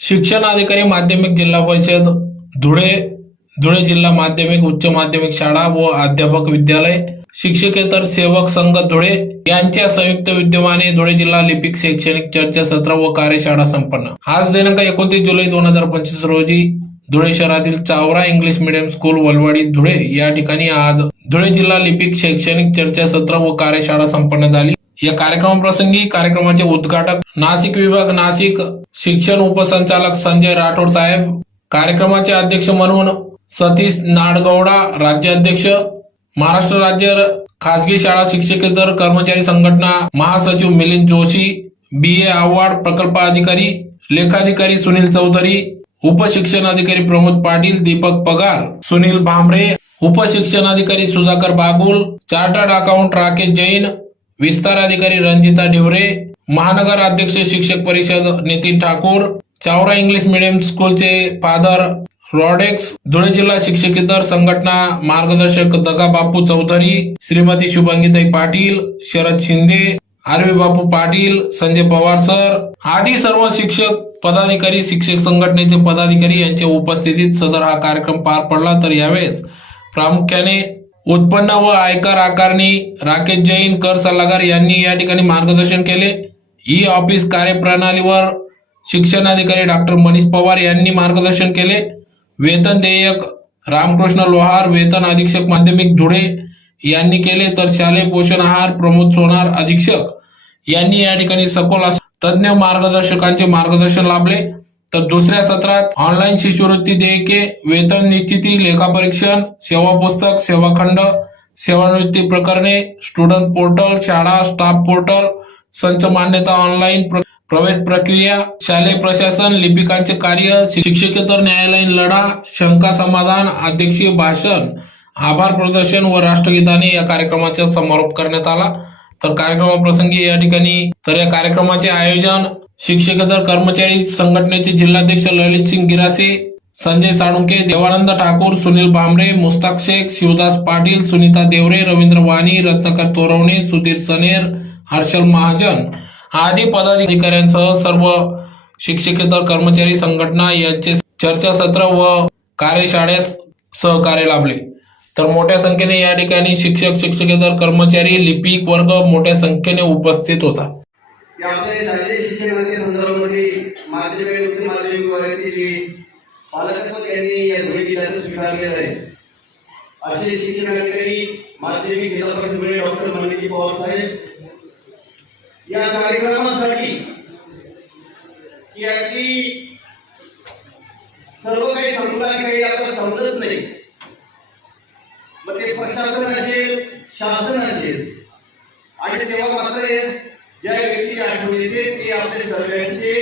शिक्षण अधिकारी माध्यमिक जिल्हा परिषद धुळे धुळे जिल्हा माध्यमिक उच्च माध्यमिक शाळा व अध्यापक विद्यालय शिक्षकेतर सेवक संघ धुळे यांच्या संयुक्त विद्यमाने धुळे जिल्हा लिपिक शैक्षणिक चर्चा सत्र व कार्यशाळा संपन्न. आज दिनांक एकोणतीस जुलै दोन हजार पंचवीस रोजी धुळे शहरातील Chavara English medium school Walwadi Dhule या ठिकाणी आज धुळे जिल्हा लिपिक शैक्षणिक चर्चा सत्र व कार्यशाळा संपन्न झाली. या कार्यक्रमाप्रसंगी कार्यक्रमाचे उद्घाटक नाशिक विभाग नाशिक शिक्षण उपसंचालक संजय राठोड साहेब कार्यक्रमाचे अध्यक्ष म्हणून सतीश नाडगौडा राज्याध्यक्ष महाराष्ट्र राज्य खासगी शाळा शिक्षकेतर कर्मचारी संघटना महासचिव मिलिंद जोशी बी ए आव्हाड प्रकल्प अधिकारी लेखाधिकारी सुनील चौधरी उपशिक्षण अधिकारी प्रमोद पाटील दीपक पगार सुनील भांबरे उपशिक्षण अधिकारी सुधाकर बागुल चार्टर्ड अकाउंट राकेश जैन विस्तार अधिकारी रंजिता ढिवरे महानगर अध्यक्ष शिक्षक परिषद नितीन ठाकूर चावरा इंग्लिश मिडियम स्कूलचे फादर रॉडेक्स धुळे जिल्हा शिक्षकेतर संघटना मार्गदर्शक Daga Bapu Chaudhari Shrimati Shubhangitai Patil Sharad Shinde R V Bapu Patil Sanjay Pawar sir आदी सर्व शिक्षक पदाधिकारी शिक्षक संघटनेचे पदाधिकारी यांच्या उपस्थितीत सदर हा कार्यक्रम पार पडला. तर यावेळेस प्रामुख्याने उत्पन्न व आयकर आकारणी राकेश जैन कर सल्लागार यांनी या ठिकाणी मार्गदर्शन केले. ई ऑफिस कार्यप्रणालीवर शिक्षणाधिकारी डॉक्टर मनीष पवार यांनी मार्गदर्शन केले. वेतन देयक रामकृष्ण लोहार वेतन अधीक्षक माध्यमिक धुळे यांनी केले. तर शालेय पोषण आहार प्रमोद सोनार अधीक्षक यांनी या ठिकाणी सखोल तज्ज्ञ तज्ञ मार्गदर्शकांचे मार्गदर्शन लाभले. तर दुसऱ्या सत्रात ऑनलाईन शिष्यवृत्ती देयके वेतन निश्चिती लेखापरीक्षण सेवा पुस्तक सेवाखंड सेवानिवृत्ती प्रकरणे स्टुडंट पोर्टल शाळा स्टाफ पोर्टल संच मान्यता ऑनलाईन प्रवेश प्रक्रिया शालेय प्रशासन लिपिकांचे कार्य शिक्षकेतर न्यायालयीन लढा शंका समाधान अध्यक्षीय भाषण आभार प्रदर्शन व राष्ट्रगीताने या कार्यक्रमाचा समारोप करण्यात आला. तर कार्यक्रमाप्रसंगी या ठिकाणी तर या कार्यक्रमाचे आयोजन शिक्षकेतर कर्मचारी संघटनेचे जिल्हाध्यक्ष ललित सिंग गिरासे संजय साळुंके देवानंद ठाकूर सुनील भांबरे मुस्ताक शेख शिवदास पाटील सुनीता देवरे रवींद्र वाणी रत्नाकर तोरवणे सुधीर सनेर हर्षल महाजन आदी पदाधिकाऱ्यांसह सर्व शिक्षकेतर कर्मचारी संघटना यांचे चर्चासत्र व कार्यशाळेस सहकार्य लाभले. तर मोठ्या संख्येने या ठिकाणी शिक्षक शिक्षकेतर कर्मचारी लिपिक वर्ग मोठ्या संख्येने उपस्थित होता. यामध्ये शालेय शिक्षणाच्या संदर्भामध्ये माध्यमिक उच्च माध्यमिक वर्गाचे जे पालकत्व त्यांनी या धुळे जिल्ह्यात स्वीकारलेलं आहे. असे शिक्षण अधिकारी माध्यमिक जिल्हा परिषदेचे डॉक्टर मनोजी पवार साहेब. या कार्यक्रमासाठी की अगदी सर्व काही संपला काही आता समजत नाही. मग ते प्रशासन असेल शासन असेल. आणि तेव्हा मात्र ज्या व्यक्तीची आठवण येते ते आपले सर्वांचे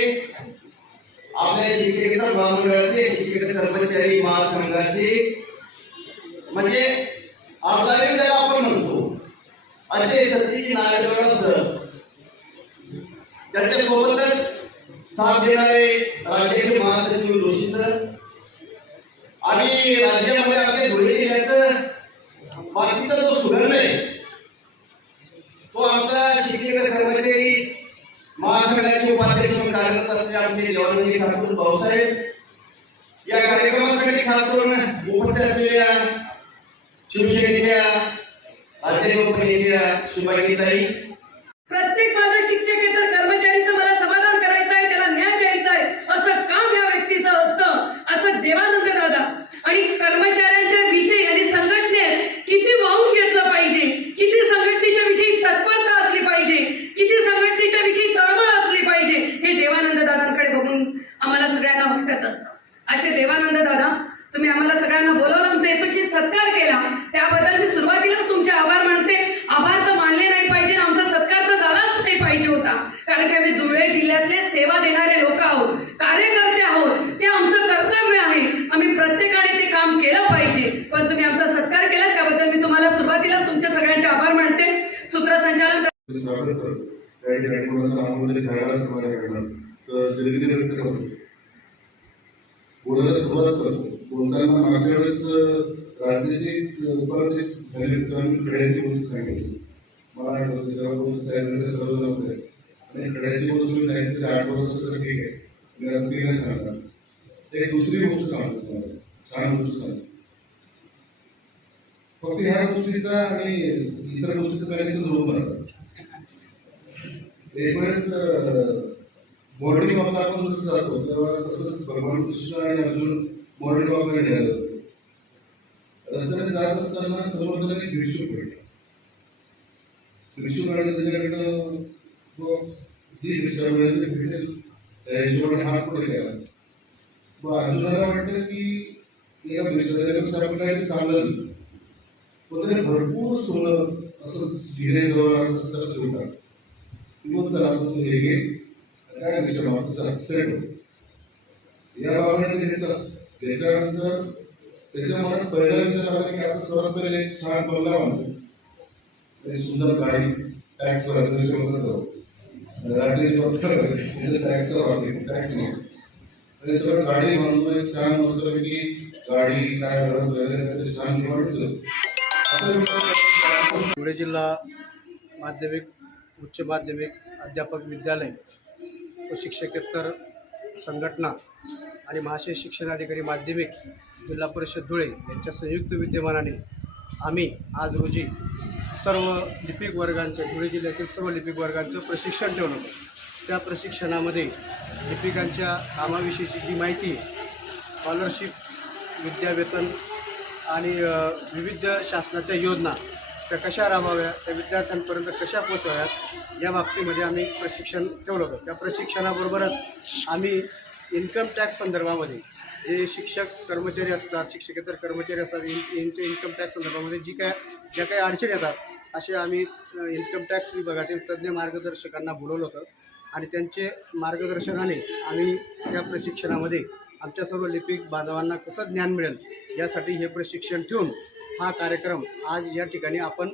आपल्या शिक्षकेतर महामंडळाचे शिक्षक कर्मचारी महासंघाचे. म्हणजे आमदारी त्याला आपण म्हणतो असे सतीश नारायणगौड सर त्यांच्यासोबतच साथ देणारे राज्याचे महासचिव जोशी सर आणि राज्यामध्ये आपल्या धुळे जिल्ह्याचं बाकीचा जो सुगंध आहे तो आमचा शिक्षक कर्मचारी महासंघाचे उपाध्यक्ष म्हणून कार्यरत असलेले आमचे देवानंदी ठाकूर भाऊसाहेब. या कार्यक्रमासाठी खास करून उपस्थित असलेल्या शिवसेनेच्या अध्यक्ष नेत्या शुभांगीताई प्रत्येक माझा शिक्षकेतर कर्मचारीचं मला समाधान करायचं आहे त्याला न्याय द्यायचा आहे असं काम या व्यक्तीचं असतं असं देवानंद दादा आणि कर्मचाऱ्यांच्या विषयी आणि संघटनेत किती वाहून घेतलं पाहिजे किती संघटनेच्या विषयी तत्परता असली पाहिजे किती संघटनेच्या विषयी तळमळ असली पाहिजे हे देवानंद दादांकडे बघून आम्हाला सगळ्यांना वाटत असतं असे देवानंद दादा तुम्ही आम्हाला सगळ्यांना बोलवलं आमचा यथोचित सत्कार केला त्याबद्दल मी सुरुवातीलाच तुमचे आभार मानते आभार तर मानले नाही पाहिजे आणि आमचा सत्कार तर झालाच नाही पाहिजे होता कारण की आम्ही धुळे जिल्ह्यातले सेवा देणारे लोक आहोत कार्यकर्ते आहोत ते आमचं कर्तव्य आहे. आम्ही प्रत्येकाने ते काम केलं पाहिजे. पण तुम्ही आमचा सत्कार केला त्याबद्दल मी तुम्हाला सुरुवातीलाच तुमच्या सगळ्यांचे आभार मानते. सूत्रसंचालन म्हणजे बोलायला सुरुवात करतो बोलताना मागच्या वेळेस राजनीतिक उपाध्ये झाले मी कड्याची गोष्ट सांगितली. मला आठवतं तेव्हा गोष्ट सांगितलं सर्वजण आणि गोष्ट मी सांगितली आठवत असेल तर ठीक आहे. नाही सांगणार एक दुसरी गोष्ट सांगतो तुम्हाला. छान गोष्ट सांगतो. फक्त ह्या गोष्टीचा आणि इतर गोष्टीचा कनेक्शन जोडून राहतात एक वेळेस मॉर्निंग वॉकला आपण जसं जातो तेव्हा तसंच भगवान कृष्ण आणि अर्जुन मॉर्निंग वॉकला निघाले होते. रस्त्याने जात असताना समोर एक भिशू भेटला भिशू आणि त्याच्याकडनं तो जी भिक्षा भेटेल त्या हिशोबाने हा पुढे केला मग अर्जुनाला वाटलं की या भिक्षा त्याच्यापेक्षा आपण काही चांगलं दिलं. त्याने भरपूर सोनं असं ढिले जवळ असं त्याला देऊन मग चला आता तू हे घे काय भिक्षा मागतो ॲक्सिडेंट होतो या भावाने ते घेतलं घेतल्यानंतर त्याच्या मनात पहिला विचार आला की आता सर्वात पहिले छान बंगला बांधतो सुंदर गाडी टॅक्स भरण्याच्या बद्दल जाऊ गाडी म्हणतो एक छान मस्तपैकी गाडी काय वगैरे छान निवडचं धुळे जिल्हा माध्यमिक उच्च माध्यमिक अध्यापक विद्यालय व शिक्षकेतर संघटना आणि महाशय शिक्षणाधिकारी माध्यमिक जिल्हा परिषद धुळे यांच्या संयुक्त विद्यमानाने आम्ही आज रोजी सर्व लिपिक वर्गांचं धुळे जिल्ह्यातील सर्व लिपिक वर्गांचं प्रशिक्षण ठेवलं. होतं त्या प्रशिक्षणामध्ये लिपिकांच्या कामाविषयीची जी माहिती स्कॉलरशिप विद्यावेतन आणि विविध शासनाच्या योजना त्या कशा राबवाव्या त्या विद्यार्थ्यांपर्यंत कशा पोचवाव्यात या बाबतीमध्ये आम्ही प्रशिक्षण ठेवलं होतं. त्या प्रशिक्षणाबरोबरच आम्ही इन्कम टॅक्स संदर्भामध्ये जे शिक्षक कर्मचारी असतात शिक्षकेतर कर्मचारी असतात यांच्या इन्कम टॅक्स संदर्भामध्ये जी काय ज्या काही अडचणी येतात असे आम्ही इन्कम टॅक्स विभागातील तज्ज्ञ मार्गदर्शकांना बोलवलं होतं. आणि त्यांचे मार्गदर्शनाने आम्ही त्या प्रशिक्षणामध्ये आमच्या सर्व लिपिक बांधवांना कसं ज्ञान मिळेल यासाठी हे प्रशिक्षण ठेवून हा कार्यक्रम आज या ठिकाणी आपण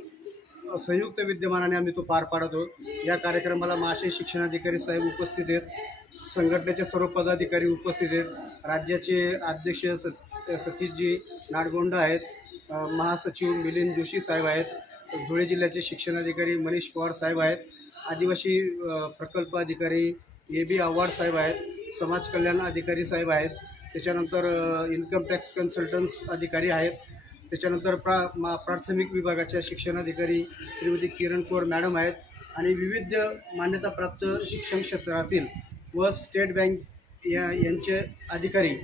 संयुक्त विद्यमानाने आम्ही तो पार पाडतो या कार्यक्रमाला महाशय शिक्षणाधिकारी साहेब उपस्थित आहेत. संघटनेचे सर्व पदाधिकारी उपस्थित आहेत. राज्याचे अध्यक्ष सत सतीशजी नाडगोंडा आहेत. महासचिव मिलिंद जोशी साहेब आहेत. धुळे जिल्ह्याचे शिक्षणाधिकारी मनीष पवार साहेब आहेत. आदिवासी प्रकल्प अधिकारी ए बी आव्हाड साहेब आहेत. समाज कल्याण अधिकारी साहेब आहेत. त्याच्यानंतर इन्कम टॅक्स कन्सल्टन्स अधिकारी आहेत. त्याच्यानंतर प्रा मा प्राथमिक विभागाच्या शिक्षणाधिकारी श्रीमती किरण कौर मॅडम आहेत. आणि विविध मान्यताप्राप्त शिक्षण क्षेत्रातील व स्टेट बँक या यांचे अधिकारी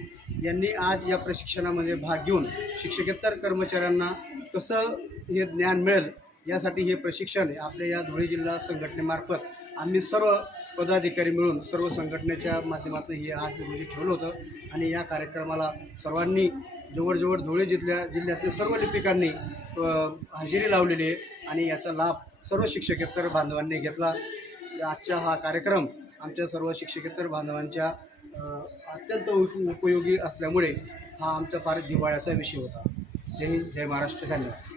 यांनी आज या प्रशिक्षणामध्ये भाग घेऊन शिक्षकेतर कर्मचाऱ्यांना कसं हे ज्ञान मिळेल यासाठी हे प्रशिक्षण आपल्या या धुळे जिल्हा संघटनेमार्फत आम्ही सर्व पदाधिकारी मिळून सर्व संघटनेच्या माध्यमातून हे आज रोजी ठेवलं होतं. आणि या कार्यक्रमाला सर्वांनी जवळजवळ धुळे जिल्ह्या जिल्ह्यातील सर्व लिपिकांनी हजेरी लावलेली आहे. आणि याचा लाभ सर्व शिक्षकेतर बांधवांनी घेतला. आजचा हा कार्यक्रम आमच्या सर्व शिक्षकेतर बांधवांच्या अत्यंत उपयोगी असल्यामुळे हा आमचा फार जिव्हाळ्याचा विषय होता. जय हिंद जय महाराष्ट्र धन्यवाद.